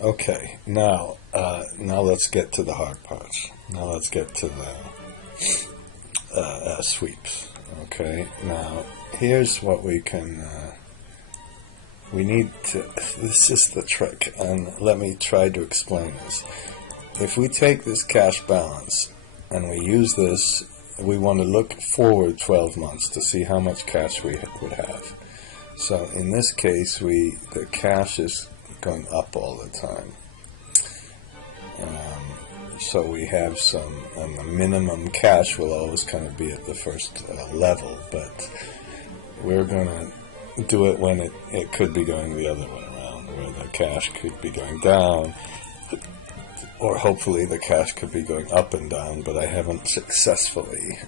Okay, now let's get to the hard parts. Now let's get to the sweeps. Okay, now here's what we can. We need to. This is the trick, and let me try to explain this. If we take this cash balance and we use this, we want to look forward 12 months to see how much cash we would have. So in this case, the cash is going up all the time. So we have some, and the minimum cash will always kind of be at the first level, but we're going to do it when it could be going the other way around, where the cash could be going down, or hopefully the cash could be going up and down, but I haven't successfully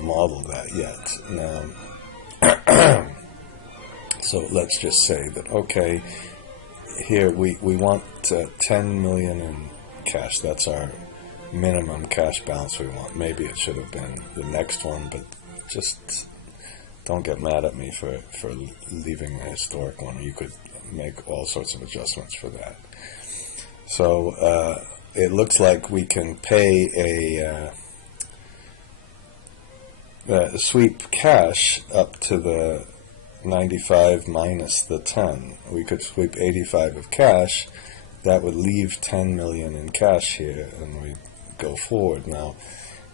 modeled that yet. Now, so let's just say that, okay, here we want 10 million in cash. That's our minimum cash balance we want. Maybe it should have been the next one, but just don't get mad at me for leaving the historic one. You could make all sorts of adjustments for that. So it looks like we can pay a sweep cash up to the 95 minus the 10. We could sweep 85 of cash. That would leave 10 million in cash here, and we go forward. Now,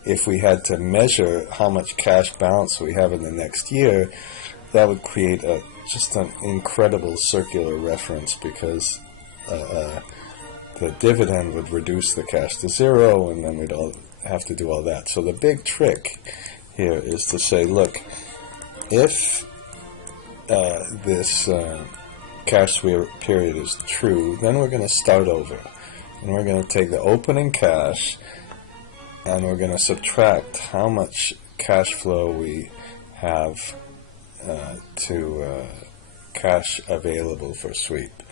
if we had to measure how much cash balance we have in the next year, that would create just an incredible circular reference, because the dividend would reduce the cash to zero, and then we'd all have to do all that. So the big trick here is to say, look, if this cash sweep period is true, then we're going to start over, and we're going to take the opening cash, and we're going to subtract how much cash flow we have to cash available for sweep.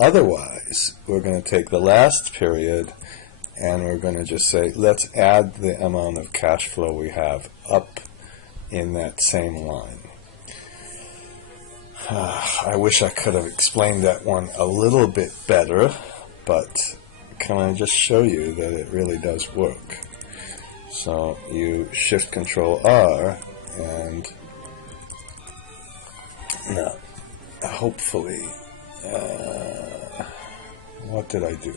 Otherwise, we're going to take the last period and we're going to just say, let's add the amount of cash flow we have up in that same line. I wish I could have explained that one a little bit better, but can I just show you that it really does work? So you Shift Control R, and now hopefully, what did I do?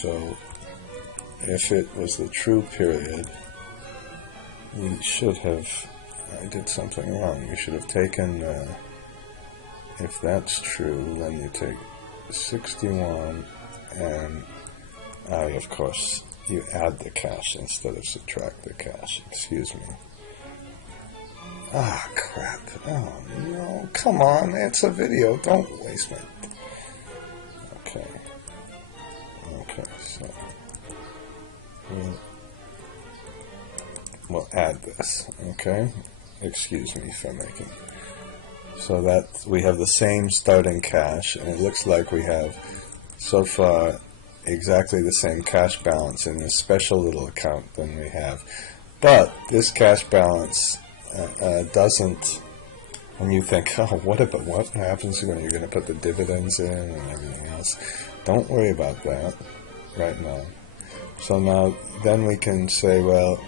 So if it was the true period, we should have, I did something wrong. We should have taken, if that's true, then you take 61 and, of course, you add the cash instead of subtract the cash. Excuse me. Ah, crap. Oh, no. Come on. It's a video. Don't waste my... Okay. Okay, so... We'll add this. Okay? Excuse me for making... So that we have the same starting cash, and it looks like we have, so far, exactly the same cash balance in this special little account than we have. But this cash balance doesn't, when you think, oh, what happens when you're going to put the dividends in and everything else? Don't worry about that right now. So now, then we can say, well,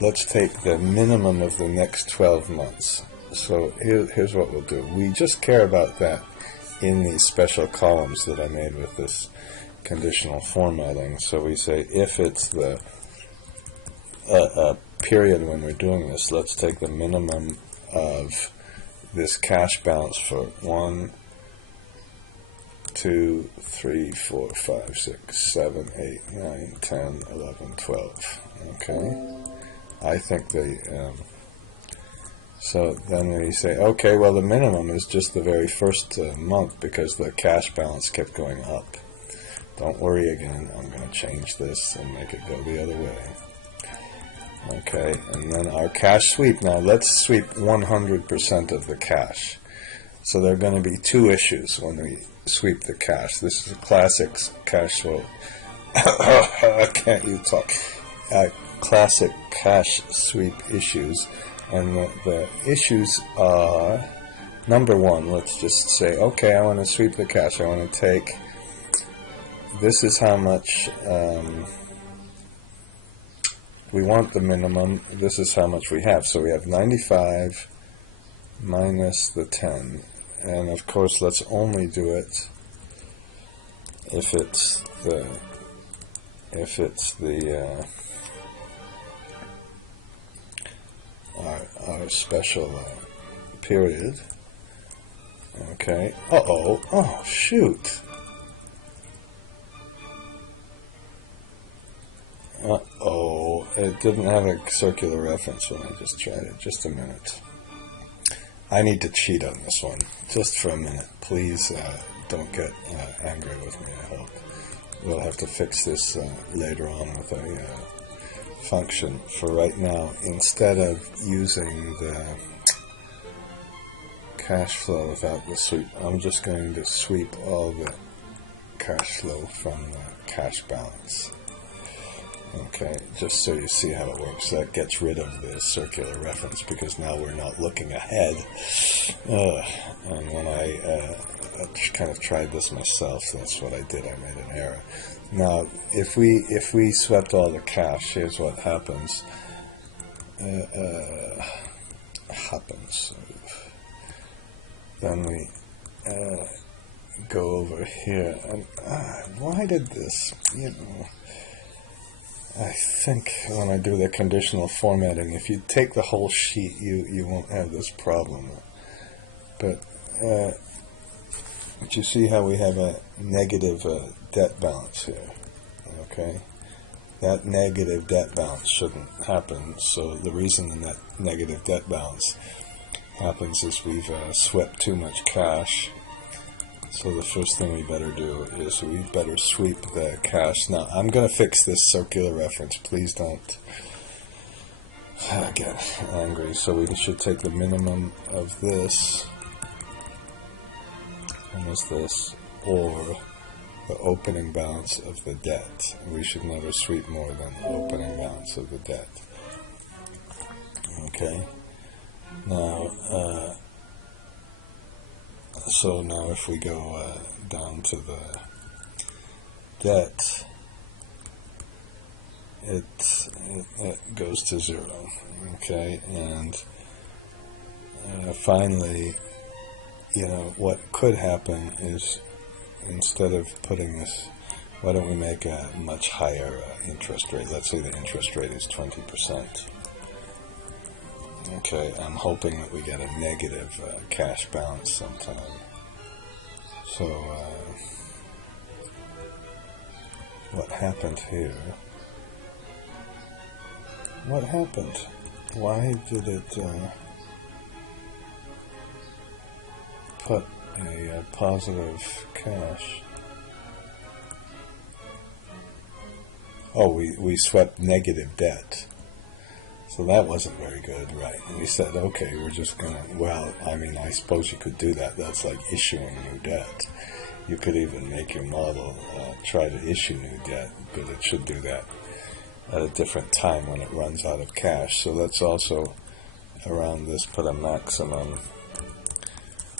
let's take the minimum of the next 12 months. So here's what we'll do. We just care about that in these special columns that I made with this conditional formatting. So we say if it's the period when we're doing this, let's take the minimum of this cash balance for 1, 2, 3, 4, 5, 6, 7, 8, 9, 10, 11, 12. Okay? I think so then we say, okay, well the minimum is just the very first month because the cash balance kept going up. Don't worry again, I'm going to change this and make it go the other way. Okay, and then our cash sweep. Now let's sweep 100% of the cash. So there are going to be two issues when we sweep the cash. This is a classic cash sweep. Can't you talk? Classic cash sweep issues. And the issues are number one, let's just say, okay, I want to sweep the cash. I want to take, this is how much we want the minimum. This is how much we have. So we have 95 minus the 10. And of course, let's only do it if it's the our special period. Okay. Uh-oh. Oh, shoot. Uh-oh. It didn't have a circular reference when I just tried it. Just a minute. I need to cheat on this one. Just for a minute. Please don't get angry with me, I hope. We'll have to fix this later on with a function. For right now, instead of using the cash flow without the sweep, I'm just going to sweep all the cash flow from the cash balance. Okay, just so you see how it works. That gets rid of the circular reference because now we're not looking ahead. And when I kind of tried this myself, that's what I did. I made an error. Now, if we swept all the cash, here's what happens. Then we go over here, and why did this? I think when I do the conditional formatting, if you take the whole sheet, you won't have this problem. But you see how we have a negative debt balance here, okay? That negative debt balance shouldn't happen, so the reason that negative debt balance happens is we've swept too much cash. So the first thing we better do is we better sweep the cash. Now, I'm going to fix this circular reference. Please don't get angry. So we should take the minimum of this, and this, or the opening balance of the debt. We should never sweep more than the opening balance of the debt. Okay? Now, so now if we go down to the debt, it goes to 0, okay? And finally, what could happen is, instead of putting this, why don't we make a much higher interest rate? Let's say the interest rate is 20%. Okay, I'm hoping that we get a negative cash balance sometime. So, what happened here? What happened? Why did it put a positive cash? Oh, we swept negative debt. So that wasn't very good, right? And we said, okay, we're just going to, well, I mean, I suppose you could do that. That's like issuing new debt. You could even make your model try to issue new debt, but it should do that at a different time when it runs out of cash. So let's also, around this, put a maximum.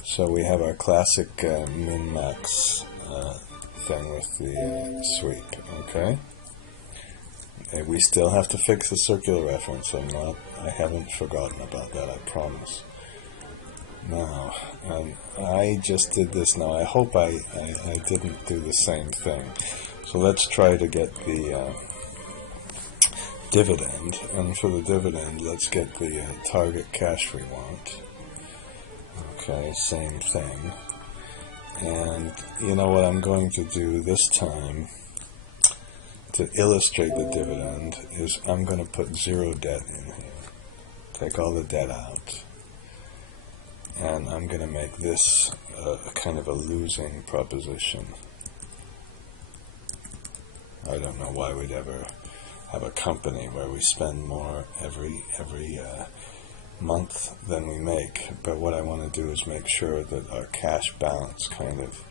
So we have our classic min-max thing with the sweep, okay? We still have to fix the circular reference. I haven't forgotten about that, I promise. Now, I just did this now. I hope I didn't do the same thing. So let's try to get the dividend. And for the dividend, let's get the target cash we want. Okay, same thing. And you know what I'm going to do this time, to illustrate the dividend, is I'm going to put 0 debt in here. Take all the debt out. And I'm going to make this kind of a losing proposition. I don't know why we'd ever have a company where we spend more every month than we make. But what I want to do is make sure that our cash balance kind of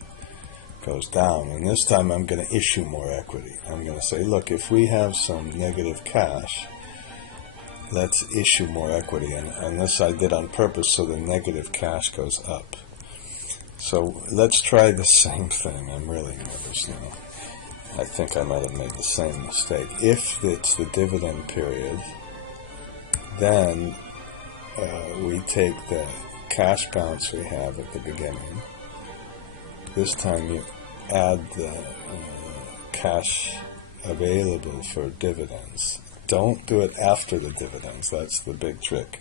goes down, and this time I'm going to issue more equity. I'm going to say, look, if we have some negative cash, let's issue more equity, and this I did on purpose so the negative cash goes up. So let's try the same thing. I'm really nervous now. I think I might have made the same mistake. If it's the dividend period, then we take the cash balance we have at the beginning. This time you add the cash available for dividends. Don't do it after the dividends. That's the big trick.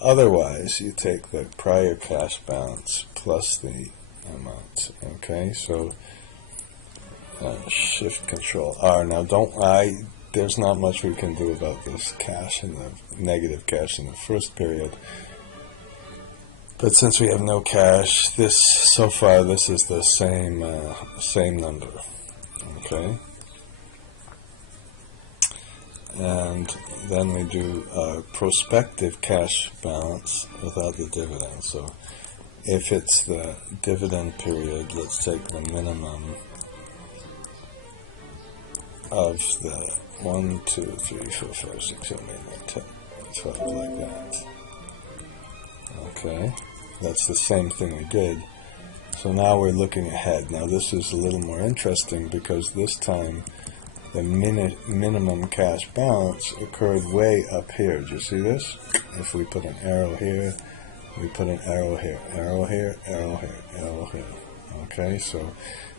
Otherwise, you take the prior cash balance plus the amount. Okay, so Shift Control R. Now, there's not much we can do about this cash and the negative cash in the first period. But since we have no cash, so far this is the same number. Okay. And then we do a prospective cash balance without the dividend. So if it's the dividend period, let's take the minimum of the 1, 2, 3, 4, 5, 6, 7, 8, 9, 10, 12, like that. Okay, that's the same thing we did. So now we're looking ahead. Now this is a little more interesting because this time the minimum cash balance occurred way up here. Do you see this? If we put an arrow here, we put an arrow here, arrow here, arrow here, arrow here. Okay, so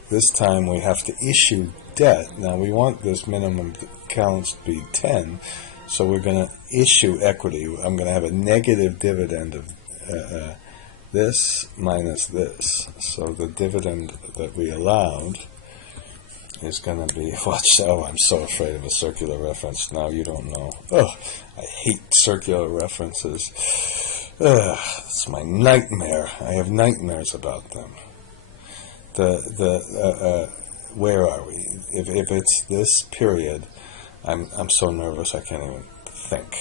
this time we have to issue debt. Now we want this minimum balance to be 10, so we're going to issue equity. I'm going to have a negative dividend of this minus this. So the dividend that we allowed is going to be, I'm so afraid of a circular reference. Now you don't know. Oh, I hate circular references. It's my nightmare. I have nightmares about them. Where are we? If it's this period, I'm so nervous I can't even think.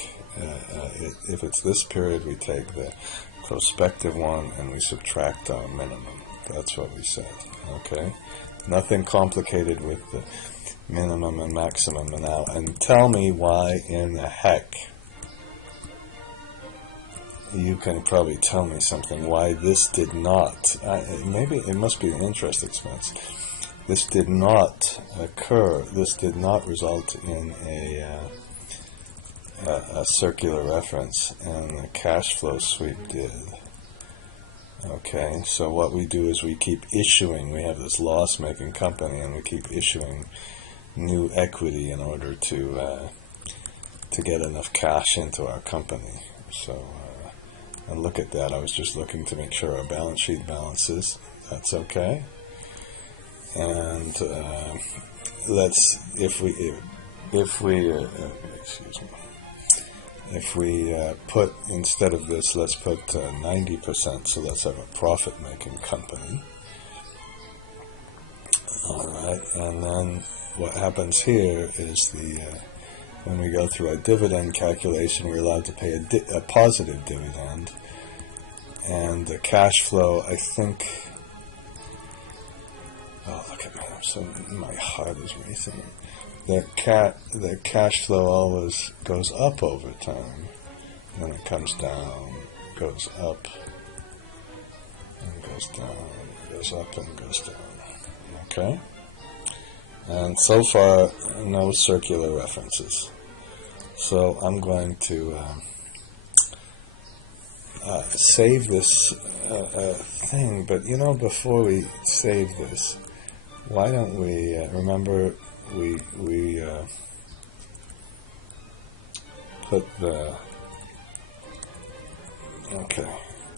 If it's this period, we take the prospective one and we subtract our minimum. That's what we said. Okay. Nothing complicated with the minimum and maximum now. And tell me why in the heck, you can probably tell me something, why this did not, maybe it must be an interest expense. This did not occur, this did not result in a circular reference, and the cash flow sweep did. Okay, so what we do is we keep issuing. We have this loss-making company, and we keep issuing new equity in order to get enough cash into our company. So, and look at that. I was just looking to make sure our balance sheet balances. That's okay. And if we put, instead of this, let's put 90%, so let's have a profit-making company. All right, and then what happens here is when we go through a dividend calculation, we're allowed to pay a positive dividend, and the cash flow, I think, oh, look at me, my heart is racing. The cash flow always goes up over time, and then it comes down, goes up, and goes down, goes up and goes down. Okay? And so far, no circular references. So I'm going to save this thing, but before we save this, why don't we remember we put the, okay,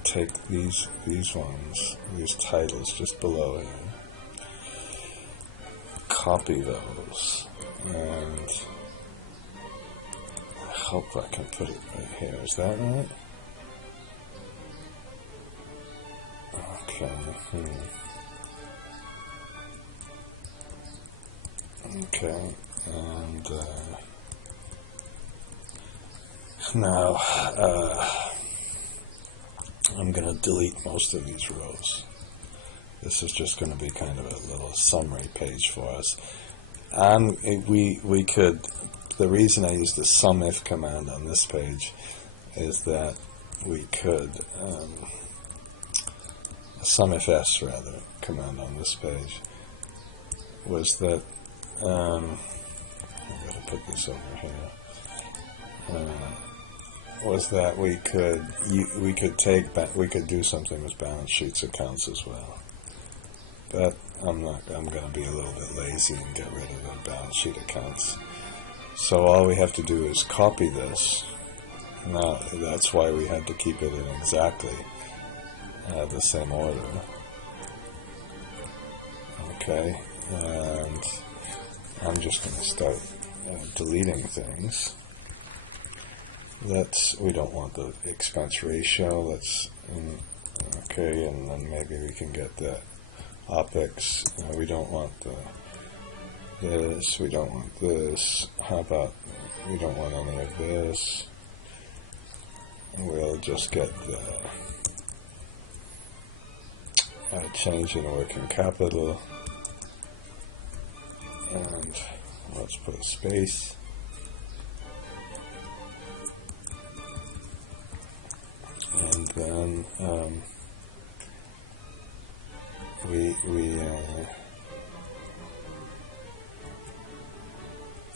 take these ones, these titles just below here, copy those, and I hope I can put it right here. Is that right? Okay. Okay, and now I'm going to delete most of these rows. This is just going to be kind of a little summary page for us. We could the reason I use the SUMIF command on this page is that we could, SUMIFS rather, command on this page, was that, I'm going to put this over here, was that we could do something with balance sheets accounts as well. But I'm going to be a little bit lazy and get rid of the balance sheet accounts. So all we have to do is copy this. Now that's why we had to keep it in exactly the same order. Okay, and I'm just going to start deleting things. We don't want the expense ratio. Okay, and then maybe we can get the OPEX. We don't want this. We don't want this. How about we don't want any of this? We'll just get the change in working capital, and let's put a space. And then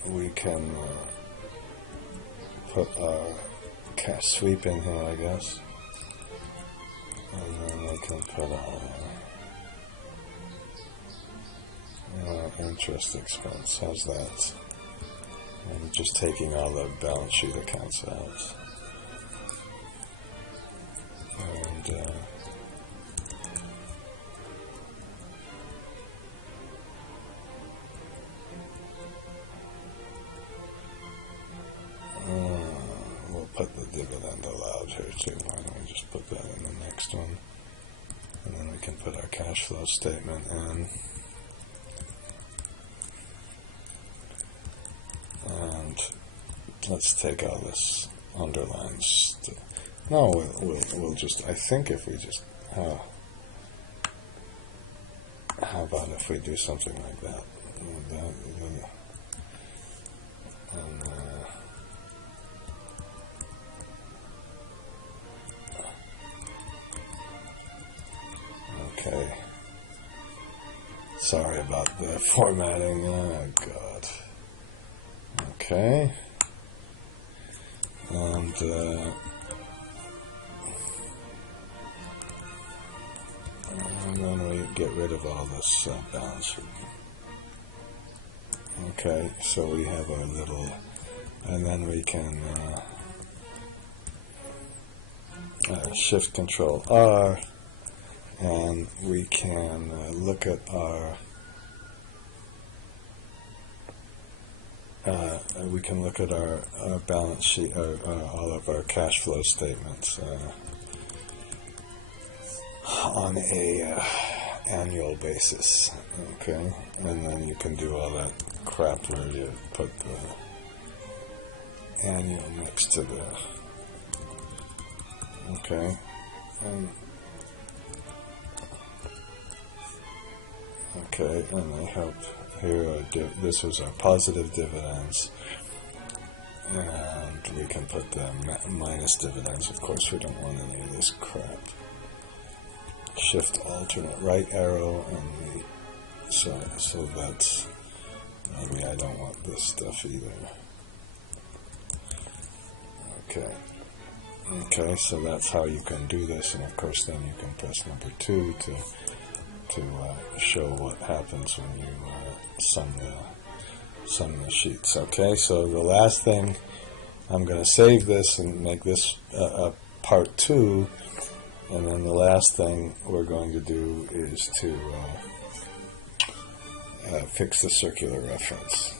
we can put our cash sweep in here, I guess, and then we can put our interest expense. How's that? I'm just taking all the balance sheet accounts out. And we'll put the dividend allowed here too. Why don't we just put that in the next one? And then we can put our cash flow statement in. And let's take all this underlined stuff. No, we'll just, I think if we just, how about if we do something like that? Okay. Sorry about the formatting. Oh, God. Okay. And, and then we get rid of all this balance sheet. Okay, so we have our little, and then we can Shift Control R, and we can look at our balance sheet, all of our cash flow statements on a annual basis. Okay, and then you can do all that crap where you put the annual next to the okay, and I hope here this was our positive dividends, and we can put the minus dividends. Of course, we don't want any of this crap. Shift alternate right arrow, and so that's maybe I don't want this stuff either. Okay, so that's how you can do this, and of course then you can press number 2 to show what happens when you sum the sheets. Okay, so the last thing, I'm going to save this and make this part 2, and then the last thing we're going to do is to fix the circular reference.